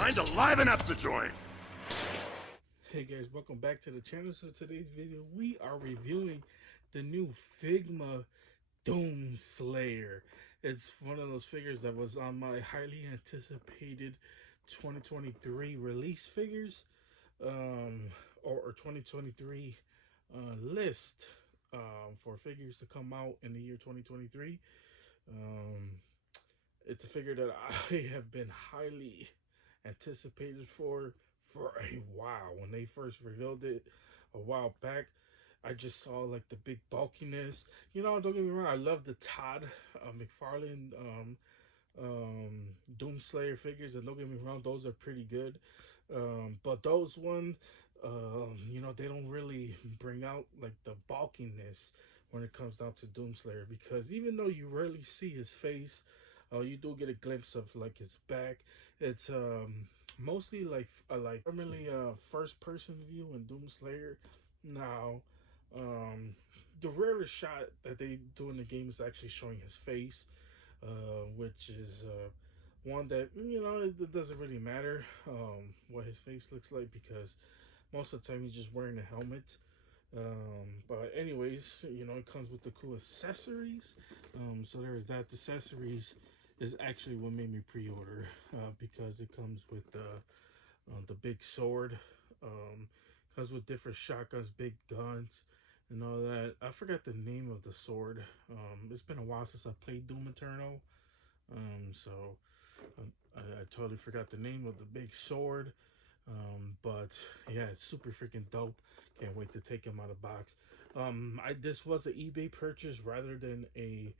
Time to liven up the joint. Hey guys, welcome back to the channel. So today's video, we are reviewing the new Figma Doom Slayer. It's one of those figures that was on my highly anticipated 2023 release figures, or 2023 list for figures to come out in the year 2023. It's a figure that I have been highly anticipated for a while. When they first revealed it a while back, I just saw like the big bulkiness. You know, don't get me wrong, I love the Todd McFarlane Doomslayer figures, and don't get me wrong, those are pretty good. But those one, you know, they don't really bring out like the bulkiness when it comes down to Doomslayer, because even though you rarely see his face, you do get a glimpse of like his back. It's mostly like primarily first person view in Doomslayer. Now, the rarest shot that they do in the game is actually showing his face, which is one that, you know, it doesn't really matter what his face looks like, because most of the time he's just wearing a helmet. But anyways, you know, it comes with the cool accessories. So there's that. The accessories is actually what made me pre-order, because it comes with the big sword, comes with different shotguns, big guns, and all that. I forgot the name of the sword. It's been a while since I played Doom Eternal, so I totally forgot the name of the big sword. But yeah, it's super freaking dope. Can't wait to take him out of the box. This was an eBay purchase rather than a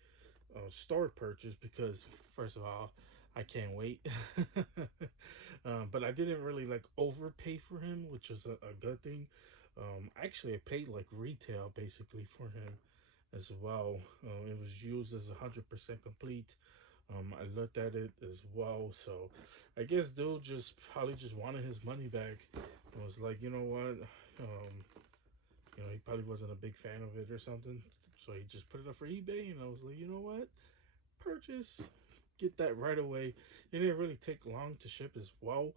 store purchase, because first of all, I can't wait. But I didn't really like overpay for him, which is a good thing. Actually, I paid like retail basically for him as well. It was used as 100% complete. I looked at it as well, so I guess dude probably just wanted his money back and was like, you know what, you know, he probably wasn't a big fan of it or something, so he just put it up for eBay, and I was like, you know what, purchase, get that right away. It didn't really take long to ship as well.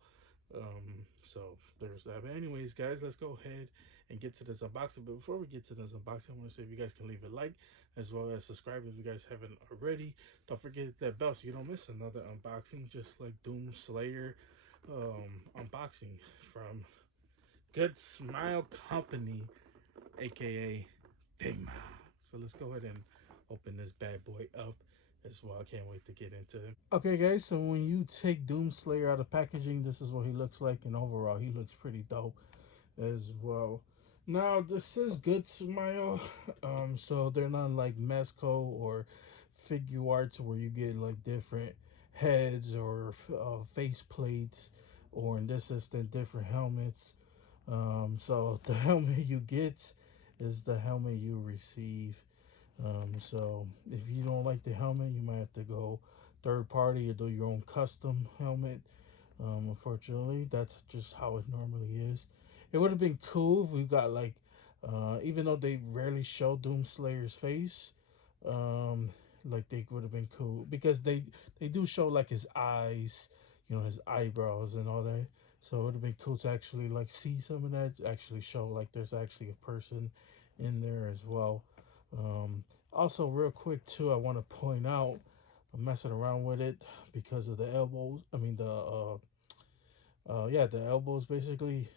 So there's that. But anyways, guys, let's go ahead and get to this unboxing. But before we get to this unboxing, I want to say if you guys can leave a like as well as subscribe if you guys haven't already. Don't forget that bell so you don't miss another unboxing, just like Doom Slayer unboxing from Good Smile Company, aka Figma. So let's go ahead and open this bad boy up as well. I can't wait to get into it. Okay, guys, so when you take Doomslayer out of packaging, this is what he looks like, and overall he looks pretty dope as well. Now, this is Good Smile, so they're not like Mezco or Figure Arts where you get like different heads or face plates, or in this instance different helmets. So the helmet you get is the helmet you receive. So if you don't like the helmet, you might have to go third party or do your own custom helmet. Unfortunately, that's just how it normally is. It would have been cool if we got like, even though they rarely show Doomslayer's face, like they would have been cool, because they do show like his eyes, you know, his eyebrows and all that. So it would have been cool to actually like see some of that, actually show like there's actually a person in there as well. Also, real quick too, I want to point out, I'm messing around with it because of the elbows. I mean yeah, the elbows basically.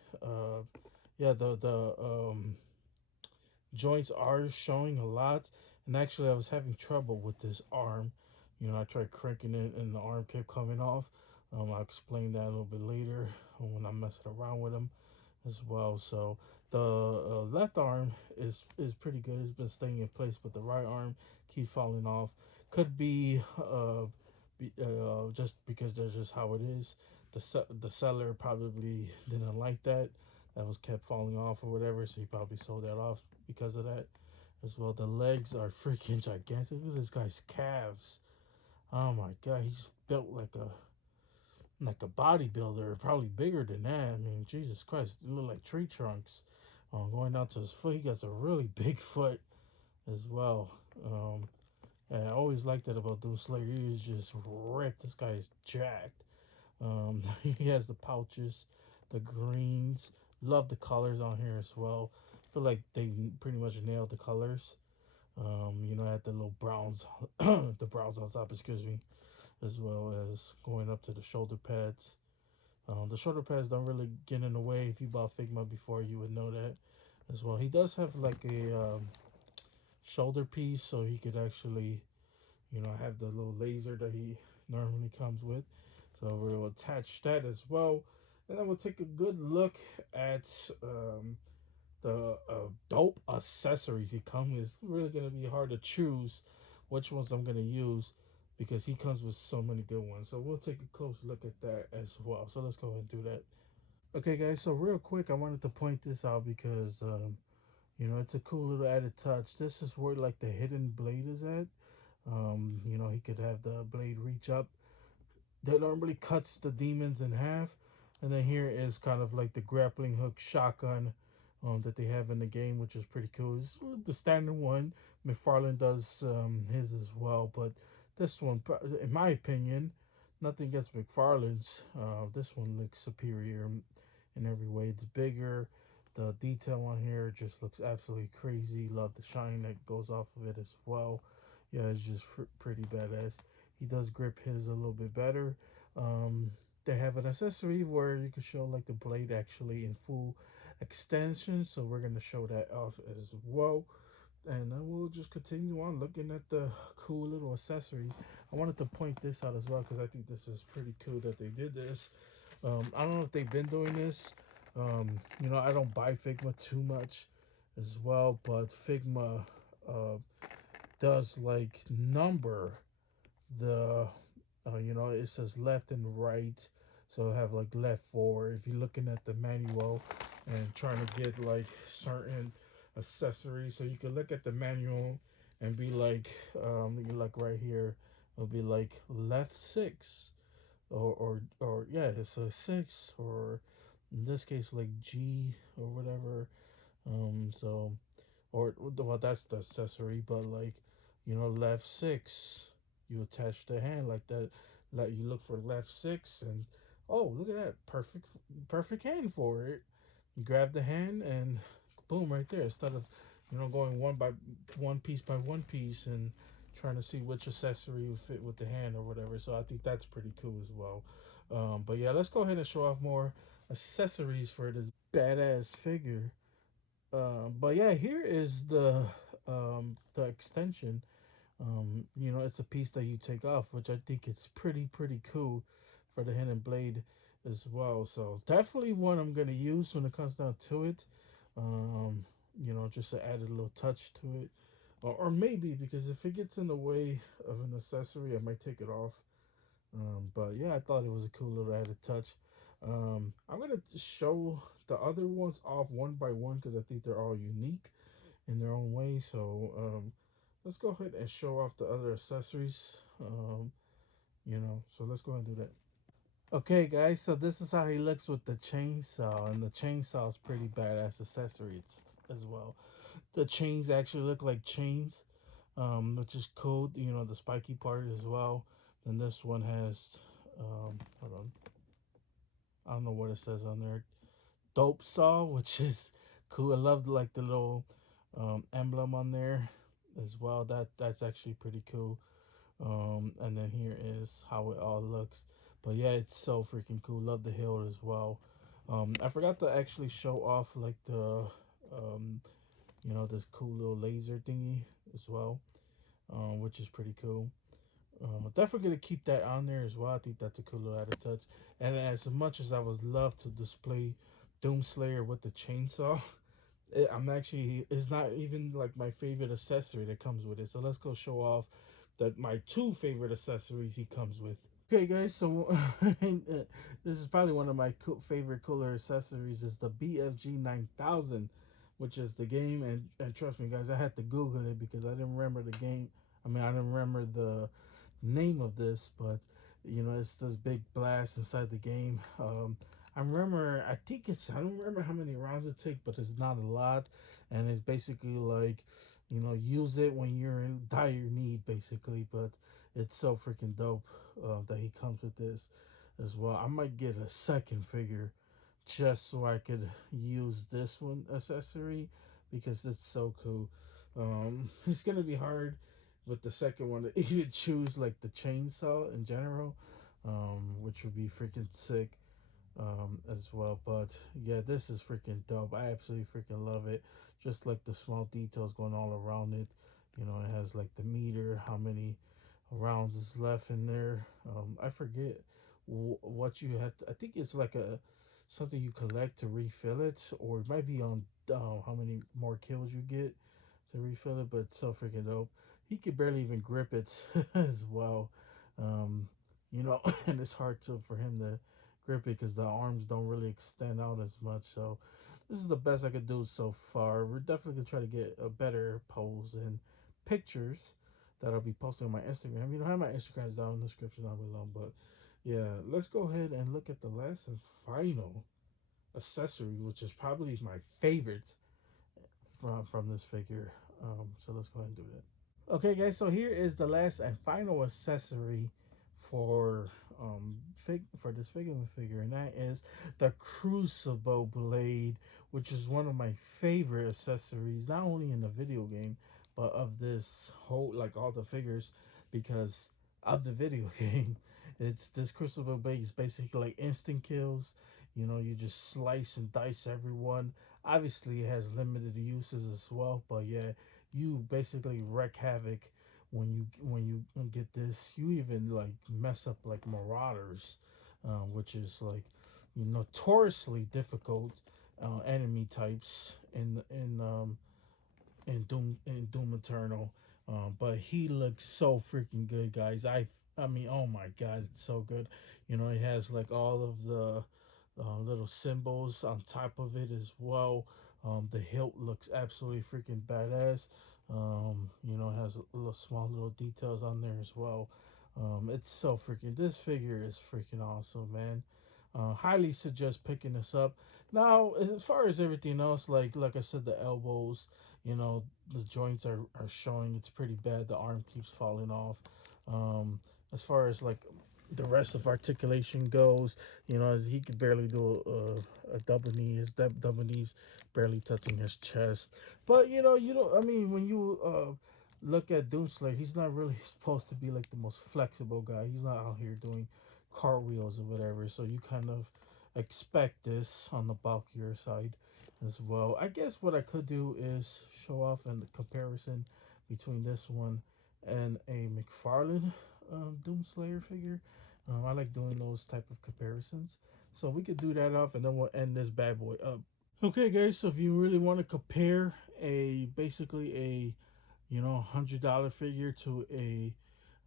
Yeah, the joints are showing a lot, and actually I was having trouble with this arm. You know, I tried cranking it and the arm kept coming off. I'll explain that a little bit later when I'm messing around with them as well. So the left arm is pretty good. It's been staying in place, but the right arm keeps falling off. Could be just because that's just how it is. The seller probably didn't like that. That was kept falling off or whatever, so he probably sold that off because of that as well. The legs are freaking gigantic. Look at this guy's calves. Oh my god, he's built like a bodybuilder, probably bigger than that. I mean, Jesus Christ, they look like tree trunks. Going down to his foot, he got a really big foot as well. And I always liked that about Doom Slayer. He was just ripped. This guy is jacked. He has the pouches, the greens. Love the colors on here as well. Feel like they pretty much nailed the colors. At the little browns, the browns on top, excuse me, as well as going up to the shoulder pads. The shoulder pads don't really get in the way. If you bought Figma before, you would know that as well. He does have like a shoulder piece, so he could actually, have the little laser that he normally comes with. So we'll attach that as well. And then we'll take a good look at the dope accessories he comes with. It's really going to be hard to choose which ones I'm going to use because he comes with so many good ones. So we'll take a close look at that as well. So let's go ahead and do that. Okay, guys. So real quick, I wanted to point this out because it's a cool little added touch. This is where like the hidden blade is at. He could have the blade reach up that normally cuts the demons in half. And then here is kind of like the grappling hook shotgun that they have in the game, which is pretty cool. It's the standard one. McFarlane does his as well, but this one, in my opinion, nothing against McFarlane's. This one looks superior in every way. It's bigger. The detail on here just looks absolutely crazy. Love the shine that goes off of it as well. Yeah, it's just pretty badass. He does grip his a little bit better. Um, they have an accessory where you can show like the blade actually in full extension. So we're gonna show that off as well. And then we'll just continue on looking at the cool little accessories. I wanted to point this out as well because I think this is pretty cool that they did this. I don't know if they've been doing this. I don't buy Figma too much as well, but Figma uh, does like number the it says left and right, so I have like left four if you're looking at the manual and trying to get like certain accessories. So you can look at the manual and be like you like right here, it'll be like left six, or yeah, it's a six, or in this case like G or whatever. So, or well, that's the accessory, but like, left six, you attach the hand like that. Like you look for left six, and oh, look at that, perfect hand for it. You grab the hand and boom, right there. Instead of going one piece by one piece and trying to see which accessory would fit with the hand or whatever. So I think that's pretty cool as well. But yeah, let's go ahead and show off more accessories for this badass figure. But yeah, here is the extension. It's a piece that you take off, which I think it's pretty cool for the hidden blade as well. So definitely one I'm gonna use when it comes down to it. Um, just to add a little touch to it, or maybe because if it gets in the way of an accessory, I might take it off. But yeah, I thought it was a cool little added touch. I'm gonna show the other ones off one by one because I think they're all unique in their own way. So let's go ahead and show off the other accessories. So let's go ahead and do that. Okay, guys. So this is how he looks with the chainsaw, and the chainsaw is pretty badass accessory as well. The chains actually look like chains, which is cool. The spiky part as well. Then this one has, hold on, I don't know what it says on there. Dope saw, which is cool. I love like the little emblem on there as well. That's actually pretty cool. And then here is how it all looks. But yeah, it's so freaking cool. Love the hilt as well. I forgot to actually show off like the this cool little laser thingy as well, which is pretty cool. Definitely gonna keep that on there as well. I think that's a cool little added touch. And as much as I would love to display Doomslayer with the chainsaw, I'm actually it's not even like my favorite accessory that comes with it. So let's go show off that my two favorite accessories he comes with. Okay, guys. So this is probably one of my favorite cooler accessories. Is the BFG 9000, which is the game, and trust me, guys, I had to Google it because I didn't remember the game. I mean, I didn't remember the name of this, but it's this big blast inside the game. I remember, I think it's, I don't remember how many rounds it takes, but it's not a lot, and it's basically like, use it when you're in dire need, basically. But it's so freaking dope that he comes with this. as well. I might get a second figure just so I could use this one accessory because it's so cool. It's gonna be hard with the second one to even choose like the chainsaw in general, which would be freaking sick as well. But yeah, this is freaking dope. I absolutely freaking love it. Just like the small details going all around it. You know, it has like the meter, how many rounds is left in there. I forget what you have to. I think it's like a something you collect to refill it, or it might be on how many more kills you get to refill it. But it's so freaking dope. He could barely even grip it as well. Um, you know, and it's hard to for him to grip it because the arms don't really extend out as much. So this is the best I could do so far. We're definitely gonna try to get a better pose and pictures that I'll be posting on my Instagram. You know, I have my Instagrams down in the description down below. But yeah, let's go ahead and look at the last and final accessory, which is probably my favorite from this figure. So let's go ahead and do that. Okay, guys. So here is the last and final accessory for for this Figma figure, and that is the Crucible blade, which is one of my favorite accessories, not only in the video game, but of this whole like all the figures, because of the video game. It's this Crucible blade is basically like instant kills. You know, you just slice and dice everyone. Obviously, it has limited uses as well, but yeah, you basically wreak havoc when you get this. You even like mess up like marauders, which is like notoriously difficult enemy types in Doom Eternal. But he looks so freaking good, guys. I mean, oh my god, it's so good. You know, it has like all of the little symbols on top of it as well. The hilt looks absolutely freaking badass. You know, it has little small little details on there as well. It's so freaking. This figure is freaking awesome, man. Highly suggest picking this up. Now, as far as everything else, like I said, the elbows, you know, the joints are showing. It's pretty bad. The arm keeps falling off. As far as like the rest of articulation goes, you know, as he could barely do a double knee. His double knees barely touching his chest. But you know, I mean, when you look at Doomslayer, he's not really supposed to be like the most flexible guy. He's not out here doing cartwheels or whatever. So you kind of expect this on the bulkier side as well. I guess what I could do is show off a comparison between this one and a McFarlane Doomslayer figure. I like doing those type of comparisons. So we could do that off, and then we'll end this bad boy up. Okay, guys. So if you really want to compare a basically a $100 figure to a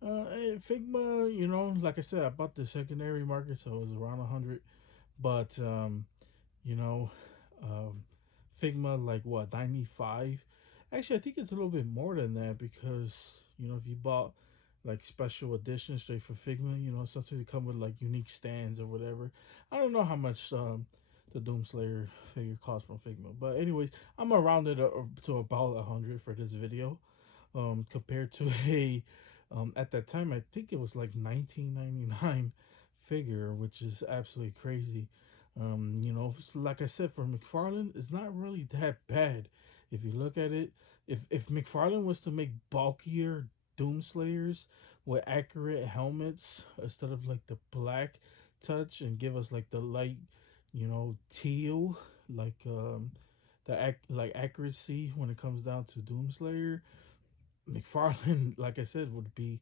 Figma, like I said, I bought the secondary market, so it was around 100. But you know, um, Figma like what 95. Actually, I think it's a little bit more than that because if you bought like special editions straight for Figma, sometimes they come with like unique stands or whatever. I don't know how much the Doomslayer figure costs from Figma, but anyways, I'm gonna round it up to about 100 for this video. Compared to a at that time I think it was like 1999 figure, which is absolutely crazy. Like I said, for McFarlane, it's not really that bad if you look at it. If McFarlane was to make bulkier Doomslayers with accurate helmets instead of like the black touch, and give us like the light, teal, like like accuracy when it comes down to Doomslayer, McFarlane, like I said, would be,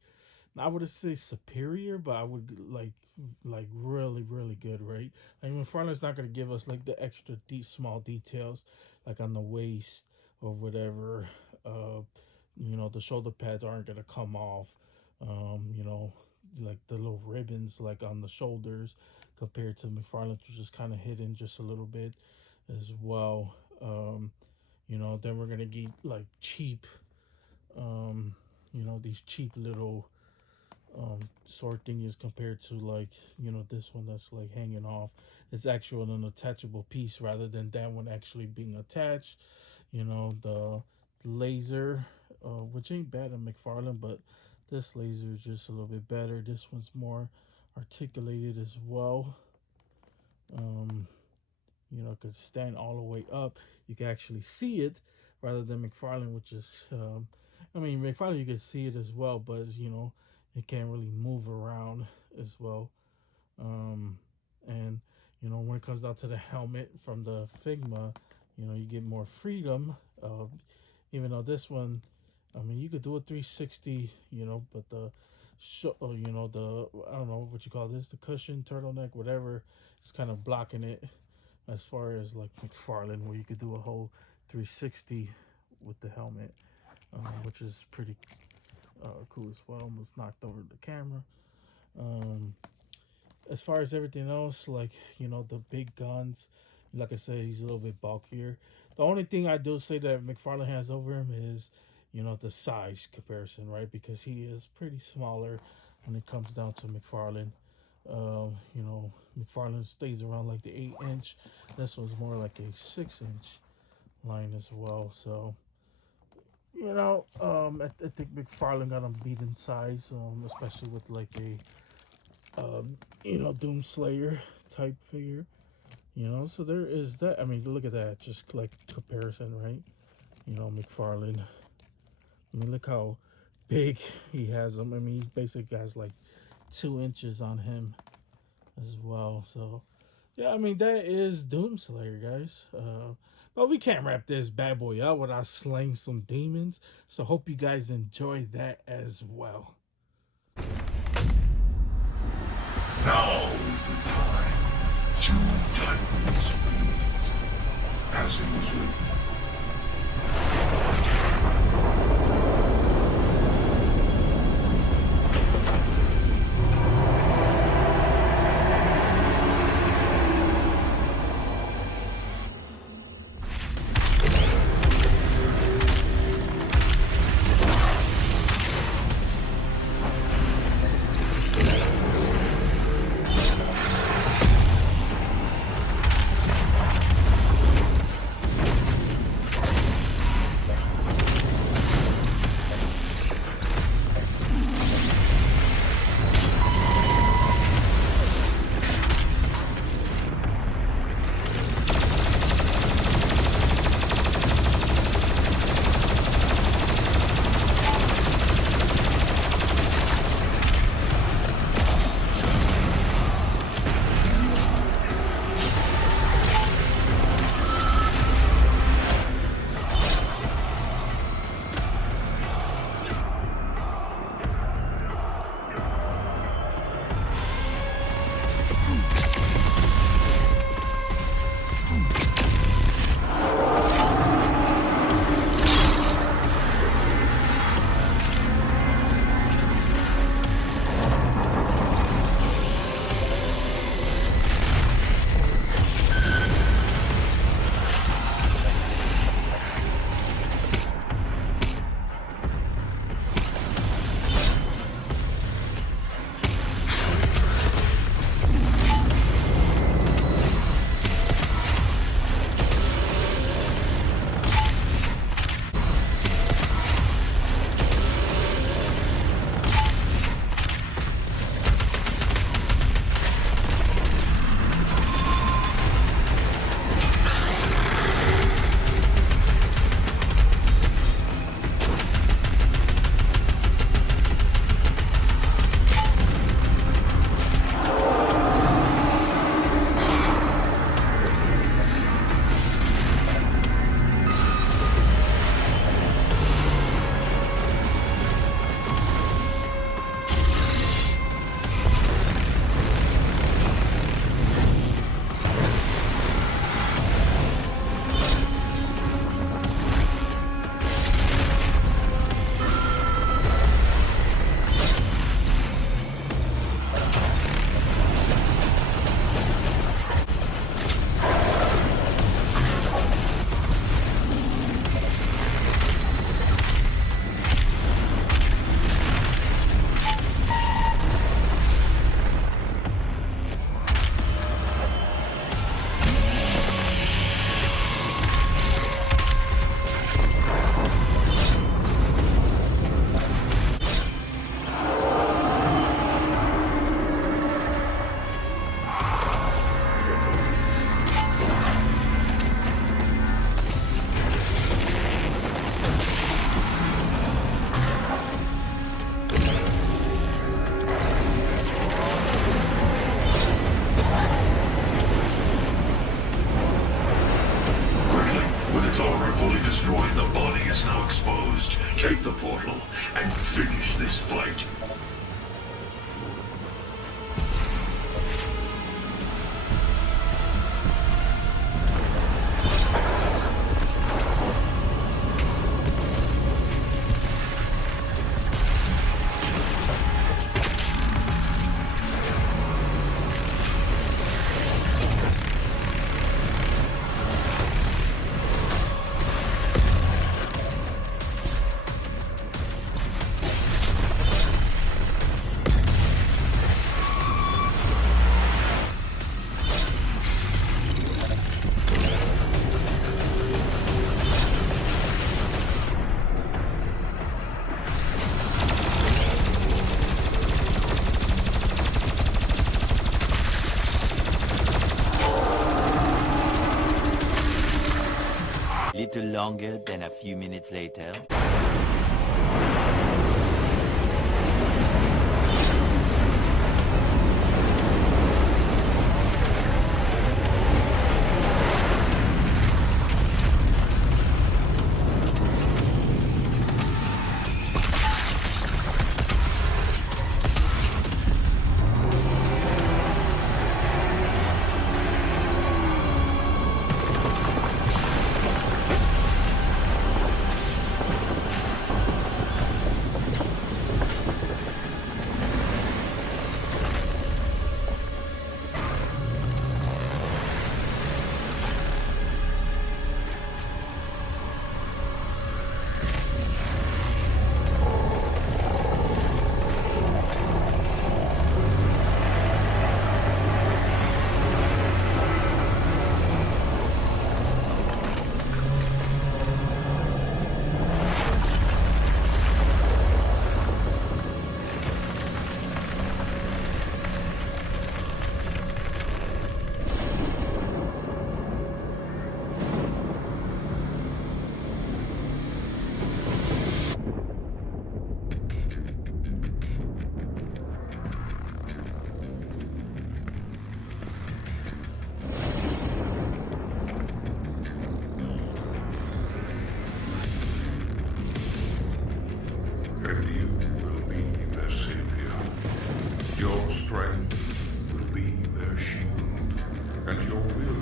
I would say superior, but I would like really really good, right? Like McFarlane's not gonna give us like the extra small details like on the waist or whatever. Uh, the shoulder pads aren't gonna come off. Like the little ribbons like on the shoulders compared to McFarlane's, which is kind of hidden just a little bit as well. Then we're gonna get like cheap these cheap little sword thingies compared to like this one that's like hanging off. It's actually an attachable piece rather than that one actually being attached. The laser, which ain't bad in McFarlane, but this laser is just a little bit better. This one's more articulated as well. Um, it could stand all the way up. You can actually see it rather than McFarlane, which is, I mean, McFarlane you can see it as well, but it can't really move around as well. Um, and when it comes down to the helmet from the Figma, you get more freedom. Even though this one, I mean, you could do a 360, but the the I don't know what you call this, the cushion, turtleneck, whatever, is kind of blocking it as far as like McFarlane, where you could do a whole 360 with the helmet, which is pretty cool as well. Almost knocked over the camera. Um, as far as everything else, like the big guns, like I said, he's a little bit bulkier. The only thing I do say that McFarlane has over him is the size comparison, right? Because he is pretty smaller when it comes down to McFarlane. McFarlane stays around like the 8-inch. This one's more like a 6-inch line as well. So I think McFarlane got him beat in size, especially with like a Doomslayer type figure. So there is that. I mean, look at that, just like comparison, right? McFarlane. I mean, look how big he has him. I mean, he basically has like 2 inches on him as well. So yeah, I mean, that is Doomslayer, guys. But we can't wrap this bad boy up without slaying some demons. So hope you guys enjoy that as well. Now is the time. 2 titans meet, as it was written. Little longer than a few minutes later. And you will be their savior. Your strength will be their shield, and your will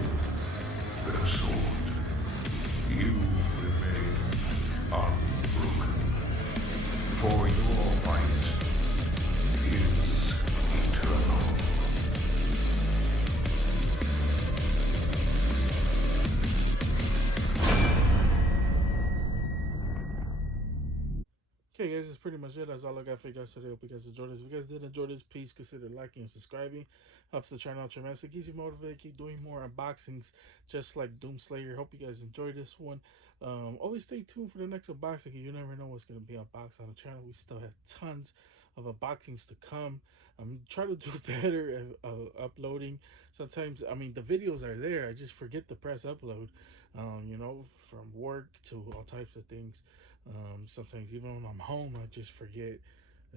their sword. You remain unbroken, for your fight is eternal. Okay, guys, that's pretty much it. That's all I got for you guys today. Hope you guys enjoyed this. If you guys did enjoy this, please consider liking and subscribing. Helps the channel out tremendously. Keeps you motivated. Keep doing more unboxings, just like Doomslayer. Hope you guys enjoyed this one. Always stay tuned for the next unboxing. You never know what's going to be unboxed on the channel. We still have tons of unboxings to come. I'm trying to do better at uploading. Sometimes, I mean, the videos are there. I just forget to press upload, you know, from work to all types of things. Sometimes even when I'm home, I just forget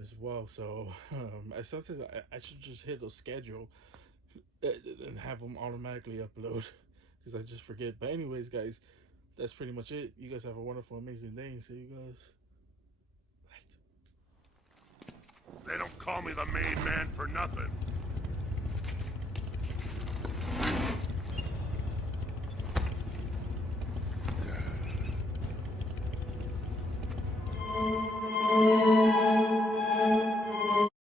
as well. So sometimes I should just hit the schedule and have them automatically upload because I just forget. But anyways, guys, that's pretty much it. You guys have a wonderful, amazing day, and see you guys later. They don't call me the main man for nothing.